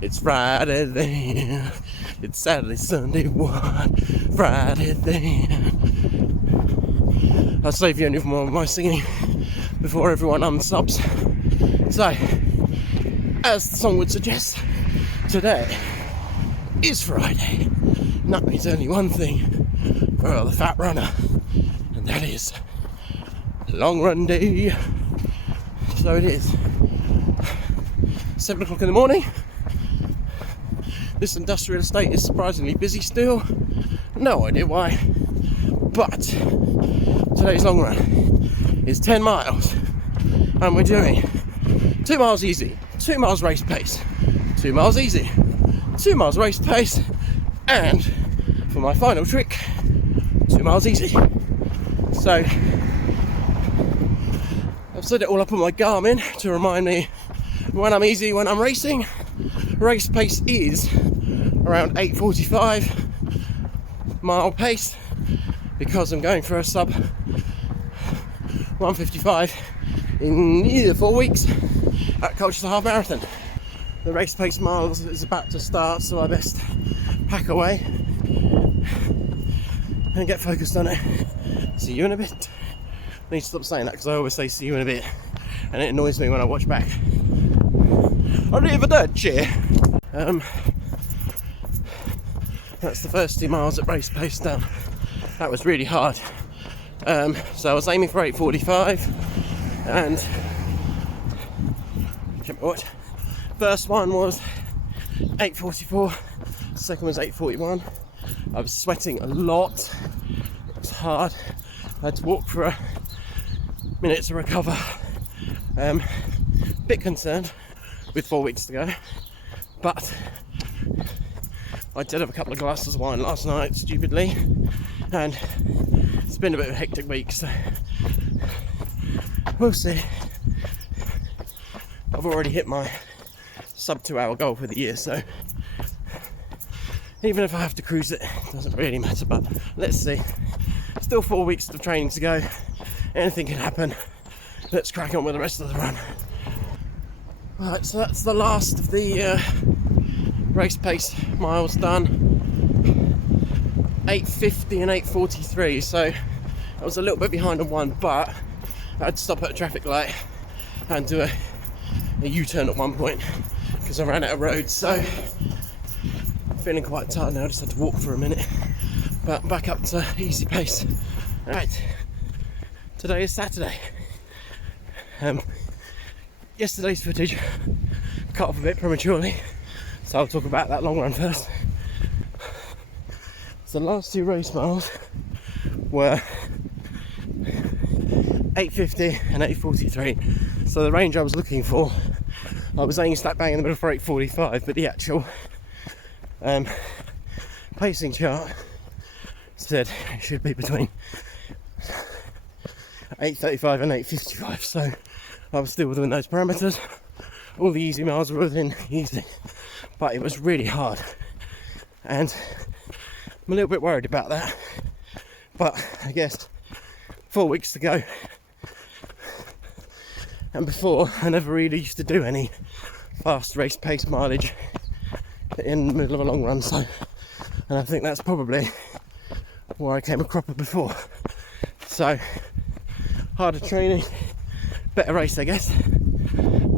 It's Friday then. It's Saturday, Sunday, what? Friday then. I'll save you any more of my singing before everyone unsubs. So, as the song would suggest, today is Friday. And that means only one thing for the fat runner, and that is long run day. So it is 7 o'clock in the morning. This industrial estate is surprisingly busy still. No idea why. But today's long run is 10 miles. And we're doing 2 miles easy, 2 miles race pace, 2 miles easy, 2 miles race pace, and for my final trick, 2 miles easy. So I've set it all up on my Garmin to remind me when I'm easy, when I'm racing. Race pace is around 8:45 mile pace because I'm going for a sub 1:55 in 4 weeks at Colchester Half Marathon. The race pace miles is about to start, so I best pack away and get focused on it. See you in a bit. I need to stop saying that because I always say see you in a bit and it annoys me when I watch back. Arrivederci! That's the first 2 miles at race pace done. That was really hard. So I was aiming for 8:45 and what? First one was 8:44, second was 8:41. I was sweating a lot. It was hard. I had to walk for a minute to recover. Bit concerned with 4 weeks to go, but I did have a couple of glasses of wine last night, stupidly, and it's been a bit of a hectic week, so we'll see. I've already hit my sub 2 hour goal for the year, so even if I have to cruise it, it doesn't really matter, but let's see. Still 4 weeks of training to go. Anything can happen. Let's crack on with the rest of the run. Right, so that's the last of the race pace miles done. 8:50 and 8:43, so I was a little bit behind on one, but I had to stop at a traffic light and do a U-turn at one point because I ran out of road, so I'm feeling quite tired now. I just had to walk for a minute, but back up to easy pace. Right, today is Saturday. Yesterday's footage cut off a bit prematurely, so I'll talk about that long run first. So the last 2 race miles were 8:50 and 8:43. So the range I was looking for, I was aiming slap bang in the middle for 8:45, but the actual pacing chart said it should be between 8:35 and 8:55. So I was still within those parameters. All the easy miles were within easy, but it was really hard, and I'm a little bit worried about that. But I guess 4 weeks to go, and before I never really used to do any fast race pace mileage in the middle of a long run, so, and I think that's probably where I came a cropper before. So harder training, better race, I guess.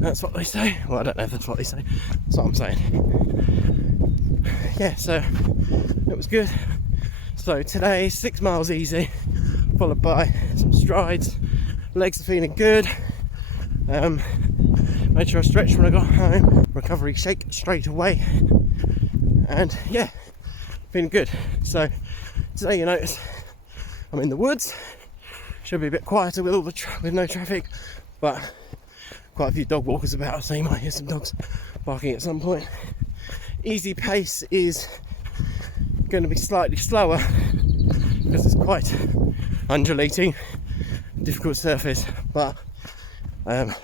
That's what they say. Well, I don't know if that's what they say. That's what I'm saying. Yeah, so it was good. So today, 6 miles easy, followed by some strides. Legs are feeling good. Made sure I stretched when I got home. Recovery shake straight away. And yeah, feeling good. So today, you notice I'm in the woods. Should be a bit quieter with all the with no traffic, but quite a few dog walkers about, so you might hear some dogs barking at some point. Easy pace is going to be slightly slower because it's quite undulating, difficult surface, but as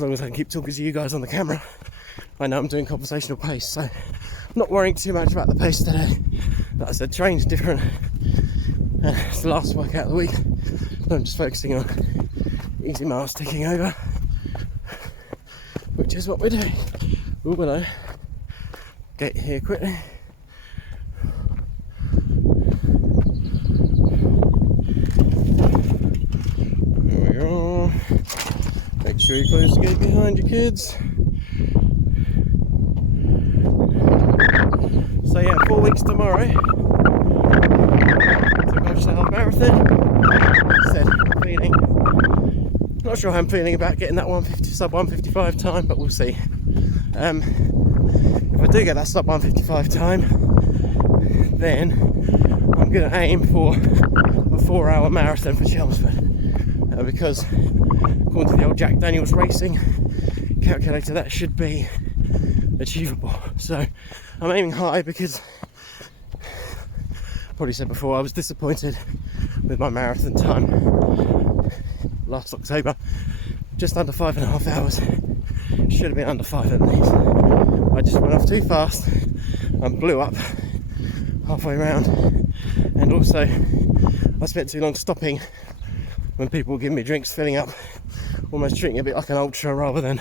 long as I can keep talking to you guys on the camera, I know I'm doing conversational pace, so I'm not worrying too much about the pace today. Like I said, train's different. It's the last workout of the week, so I'm just focusing on easy miles ticking over, which is what we're doing. Oh, hello. gate here quickly. There we are. Make sure you close the gate behind you, kids. So yeah, 4 weeks tomorrow. So Gloucester Half Marathon. Like I said, I'm feeling, not sure how I'm feeling about getting that sub 155 time, but we'll see. If I do get that sub 155 time, then I'm going to aim for a 4-hour marathon for Chelmsford. Because according to the old Jack Daniels Racing calculator, that should be achievable. So I'm aiming high because, probably said before, I was disappointed with my marathon time last October. Just under 5.5 hours. Should have been under 5 at least. I just went off too fast and blew up halfway around, and also I spent too long stopping when people were giving me drinks, filling up, almost treating it a bit like an ultra rather than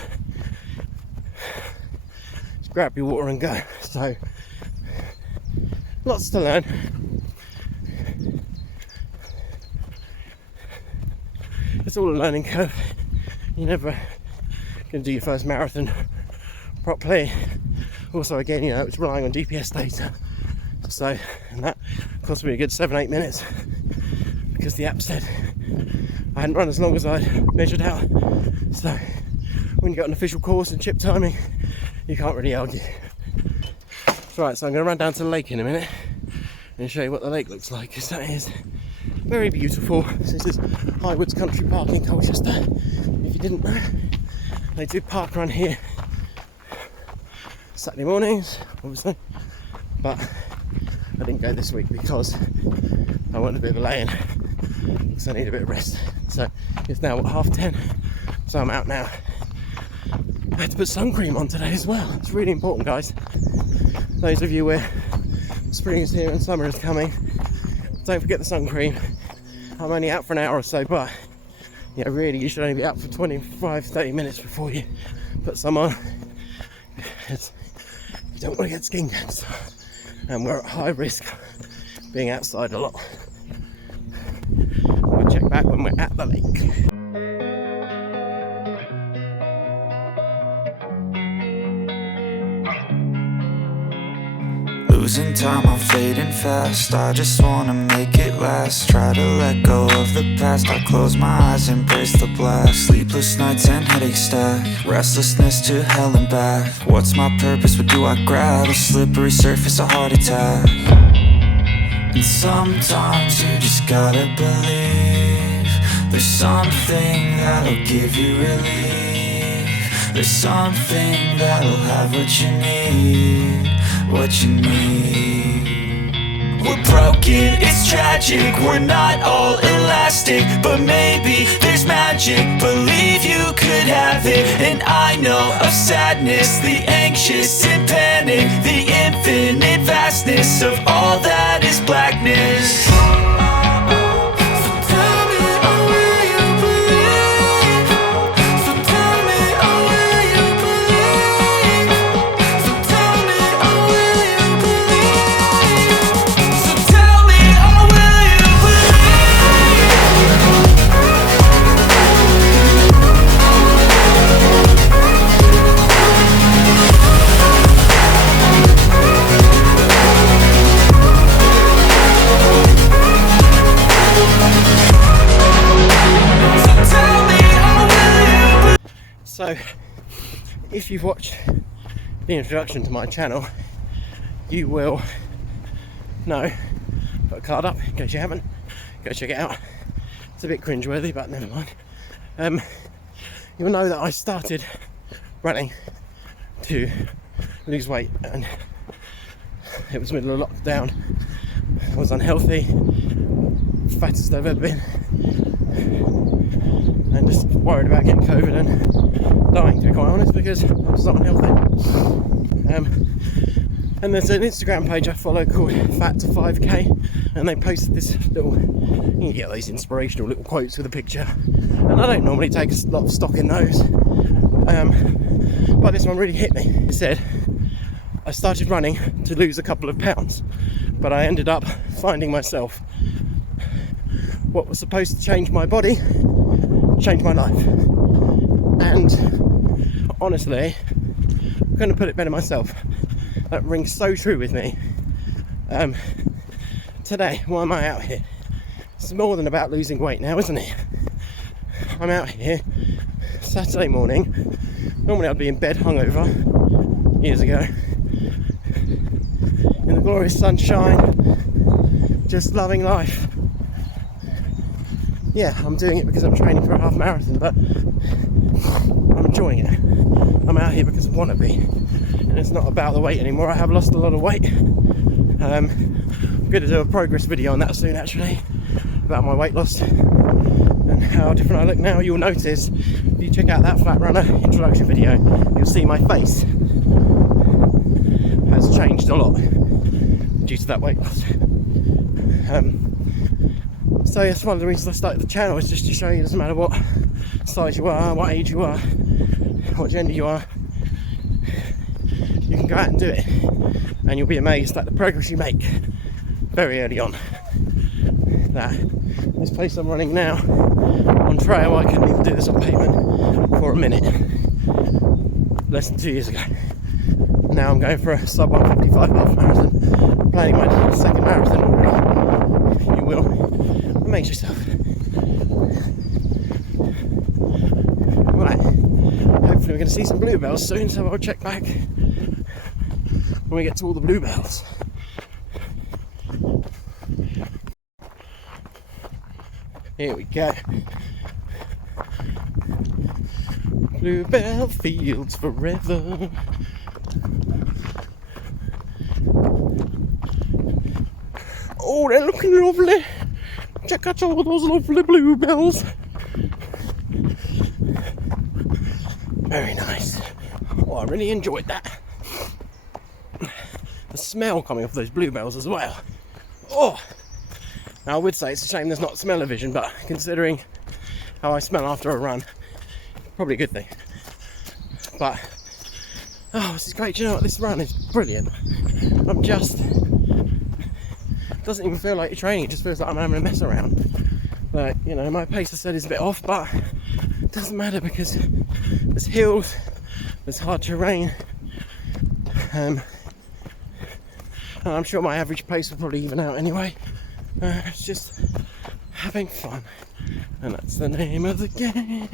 just grab your water and go. So lots to learn. It's all a learning curve. You're never going to do your first marathon properly. Also, again, you know, it's relying on GPS data. So, and that cost me a good 7-8 minutes because the app said I hadn't run as long as I'd measured out. So, when you got an official course and chip timing, you can't really argue. Right, so I'm going to run down to the lake in a minute and show you what the lake looks like, because that is very beautiful. This is Highwoods Country Park in Colchester. If you didn't know, they do park run here Saturday mornings, obviously, but I didn't go this week because I wanted a bit of a lay-in, because I need a bit of rest. So it's now 10:30, so I'm out now. I had to put sun cream on today as well. It's really important, guys. Those of you where spring is here and summer is coming, don't forget the sun cream. I'm only out for an hour or so, but yeah, really you should only be out for 25-30 minutes before you put some on. You don't want to get skin cancer, and we're at high risk being outside a lot. We'll check back when we're at the lake. Losing time, I'm fading fast. I just wanna make it last. Try to let go of the past. I close my eyes, embrace the blast. Sleepless nights and headaches stack. Restlessness to hell and back. What's my purpose? What do I grab? A slippery surface, a heart attack. And sometimes you just gotta believe there's something that'll give you relief. There's something that'll have what you need. What you need. We're broken, it's tragic. We're not all elastic, but maybe there's magic. Believe you could have it. And I know of sadness, the anxious and panic, the infinite vastness of all that is blackness. So, if you've watched the introduction to my channel, you will know, put a card up in case you haven't, go check it out. It's a bit cringeworthy, but never mind. You'll know that I started running to lose weight, and it was middle of lockdown. I was unhealthy, fattest I've ever been, and just worried about getting COVID and dying, to be quite honest, because I was so unhealthy. And there's an Instagram page I follow called Fat to 5K, and they posted this little, you get these inspirational little quotes with a picture, and I don't normally take a lot of stock in those, but this one really hit me. It said, I started running to lose a couple of pounds, but I ended up finding myself what was supposed to change my body, change my life. And honestly, I couldn't put it better myself. That rings so true with me. Today, why am I out here? It's more than about losing weight now, isn't it? I'm out here Saturday morning. Normally I'd be in bed hungover years ago, in the glorious sunshine, just loving life. Yeah, I'm doing it because I'm training for a half marathon, but I'm enjoying it. I'm out here because I want to be, and it's not about the weight anymore. I have lost a lot of weight. I'm going to do a progress video on that soon, actually, about my weight loss and how different I look now. You'll notice, if you check out that Flat Runner introduction video, you'll see my face has changed a lot due to that weight loss. So that's one of the reasons I started the channel, is just to show you it doesn't matter what size you are, what age you are, what gender you are, you can go out and do it, and you'll be amazed at the progress you make very early on. That this place I'm running now on trail, I couldn't even do this on pavement for a minute less than 2 years ago. Now I'm going for a sub 155 half marathon, planning my second marathon already. You will amaze yourself. Right, hopefully we're going to see some bluebells soon, so I'll check back when we get to all the bluebells. Here we go. Bluebell fields forever. Oh, they're looking lovely. Check out all those lovely bluebells. Very nice. Oh, I really enjoyed that. The smell coming off those bluebells as well. Oh! Now, I would say it's a shame there's not smell-o-vision, but considering how I smell after a run, probably a good thing. But, oh, this is great. Do you know what? This run is brilliant. I'm just... It doesn't even feel like you're training, it just feels like I'm having a mess around. Like, you know, my pace, I said, is a bit off, but it doesn't matter because there's hills, there's hard terrain, and I'm sure my average pace will probably even out anyway. It's just having fun, and that's the name of the game.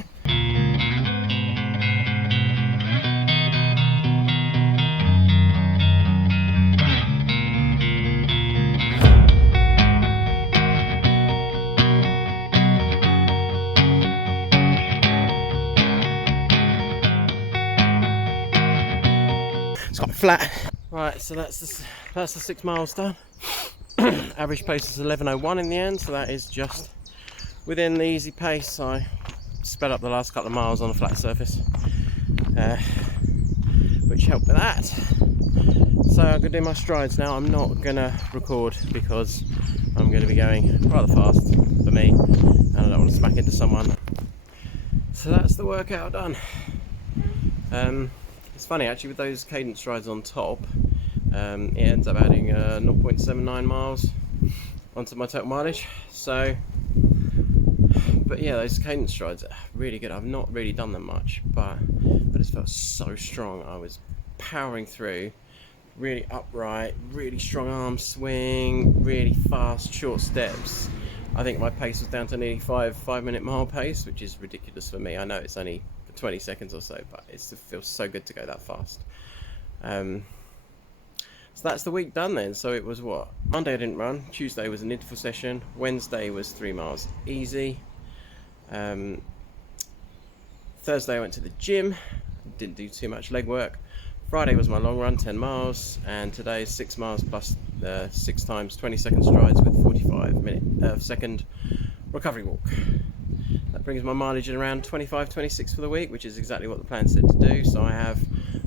It's quite flat. Right, so that's the 6 miles done. Average pace is 11:01 in the end, so that is just within the easy pace. I sped up the last couple of miles on a flat surface, which helped with that. So I'm going to do my strides now. I'm not going to record because I'm going to be going rather fast for me, and I don't want to smack into someone. So that's the workout done. It's funny actually, with those cadence strides on top, it ends up adding 0.79 miles onto my total mileage. So, but yeah, those cadence strides are really good. I've not really done them much, but it felt so strong. I was powering through, really upright, really strong arm swing, really fast, short steps. I think my pace was down to nearly 5-minute mile pace, which is ridiculous for me. I know it's only 20 seconds or so, but it feels so good to go that fast. So that's the week done then. So it was what? Monday I didn't run, Tuesday was an interval session, Wednesday was 3 miles easy, Thursday I went to the gym, didn't do too much leg work, Friday was my long run, 10 miles, and today is 6 miles plus 6 times 20 second strides with 45-second recovery walk. That brings my mileage at around 25-26 for the week, which is exactly what the plan said to do. So I have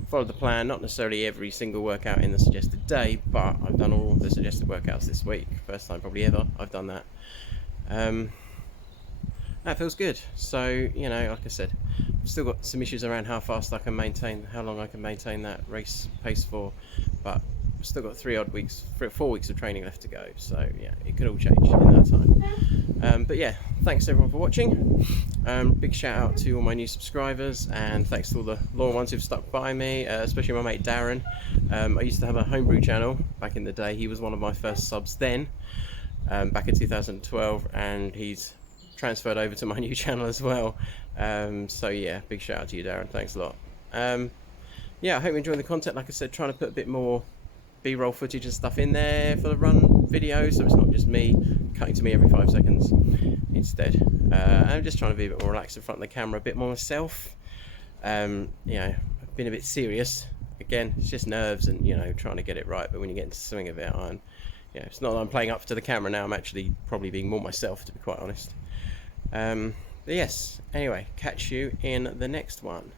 followed the plan, not necessarily every single workout in the suggested day, but I've done all the suggested workouts this week. First time probably ever I've done that. And that feels good. So, you know, like I said, I've still got some issues around how fast I can maintain, how long I can maintain that race pace for, but I've still got 4 weeks of training left to go. So yeah, it could all change in that time. But yeah, thanks everyone for watching. Big shout out to all my new subscribers, and thanks to all the loyal ones who've stuck by me, especially my mate Darren. I used to have a homebrew channel back in the day. He was one of my first subs then, back in 2012, and he's transferred over to my new channel as well. So yeah, big shout out to you, Darren. Thanks a lot. Yeah, I hope you're enjoying the content. Like I said, trying to put a bit more B-roll footage and stuff in there for the run video, so it's not just me cutting to me every 5 seconds instead. I'm just trying to be a bit more relaxed in front of the camera, a bit more myself. You know, I've been a bit serious. Again, it's just nerves and, you know, trying to get it right. But when you get into the swing of it, you know, it's not that I'm playing up to the camera now. I'm actually probably being more myself, to be quite honest. But yes, anyway, catch you in the next one.